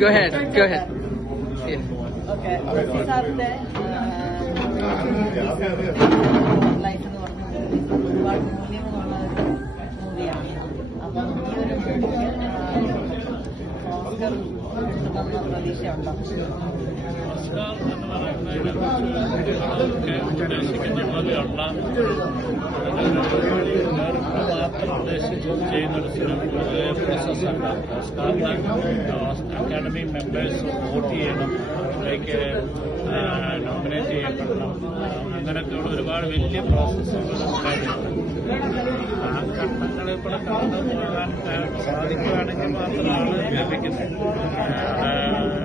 Go ahead. Yeah. Okay സാറിന്റെ life എന്ന് പറഞ്ഞ ഒരുപാട് മൂല്യങ്ങളുള്ള ഒരു മൂവിയാണ്. അപ്പം ഈ ഒരു മൂവിക്ക് ഓസ്കർ കിട്ടുമെന്ന പ്രതീക്ഷയുണ്ടോ? ഓസ്കാർ എന്ന് പറയുന്നതിനെക്കുറിച്ച് ഉദ്ദേശിക്കുന്ന പോലെയുള്ള മാത്രം ഉദ്ദേശിച്ച് ചെയ്യുന്നൊരു പ്രോസസ്സല്ല. ഓസ്കാറിന് അക്കാഡമി മെമ്പേഴ്സ് വോട്ട് ചെയ്യണം, അതിലേക്ക് നോമിനേറ്റ് ചെയ്യപ്പെടണം, അങ്ങനെയൊക്കെയുള്ള ഒരുപാട് വലിയ പ്രോസസ്സുകൾ ഉണ്ടായിട്ടുണ്ട്. ആ ഘട്ടങ്ങളിൽ കൂടെ കടന്നു പോകാൻ സാധിക്കുകയാണെങ്കിൽ മാത്രമാണ് ലഭിക്കുന്നത്.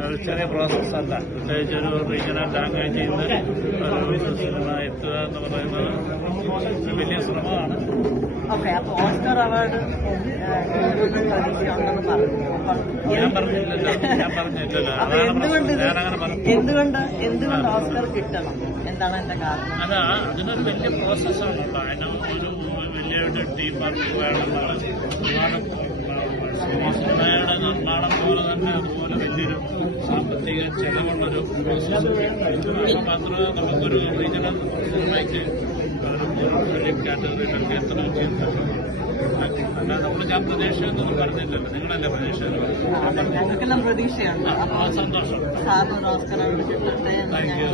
ഒരു ചെറിയ പ്രോസസ്സല്ല. പ്രത്യേകിച്ച് ഒരു റീജിയണൽ ലാംഗ്വേജിൽ നിന്ന് ഒരു സിനിമ എത്തുക എന്ന് പറയുന്നത് ഒരു വലിയ ശ്രമമാണ്. ഓക്കെ, അപ്പൊ ഓസ്കർ അവാർഡ് പ്രതീക്ഷയുണ്ടെന്ന് പറഞ്ഞു. ഞാൻ പറഞ്ഞില്ലല്ലോ. ഞാനങ്ങനെ പറഞ്ഞു. എന്തുകൊണ്ട് ഓസ്കർ കിട്ടണം? എന്താണ് എന്റെ കാരണം? അതാ, അതിനൊരു വലിയ പ്രോസസ്സാണല്ലോ. അതിന് ഒരു വലിയ ടീം വർക്ക് വേണമെന്നാണ്. സിനിമയുടെ നിർമ്മാണം പോലെ തന്നെ അതുപോലെ വലിയൊരു സാമ്പത്തിക ചെലവുള്ളൊരു പ്രോസസ്സ്. മാത്രമേ നമുക്കൊരു റീജിയണൽ സിനിമയ്ക്ക് ഫിലിം കാറ്റഗറിയിലൊക്കെ എത്തണം ചെയ്യുന്നത്. അല്ലാതെ ഞാൻ പ്രതീക്ഷയൊന്നും പറഞ്ഞില്ലല്ലോ. നിങ്ങളല്ലേ പ്രതീക്ഷ? ഞങ്ങൾക്കെല്ലാം പ്രതീക്ഷയുണ്ട്. സന്തോഷം. സാറിന് ഓസ്കർ കിട്ടട്ടെ. Thank you.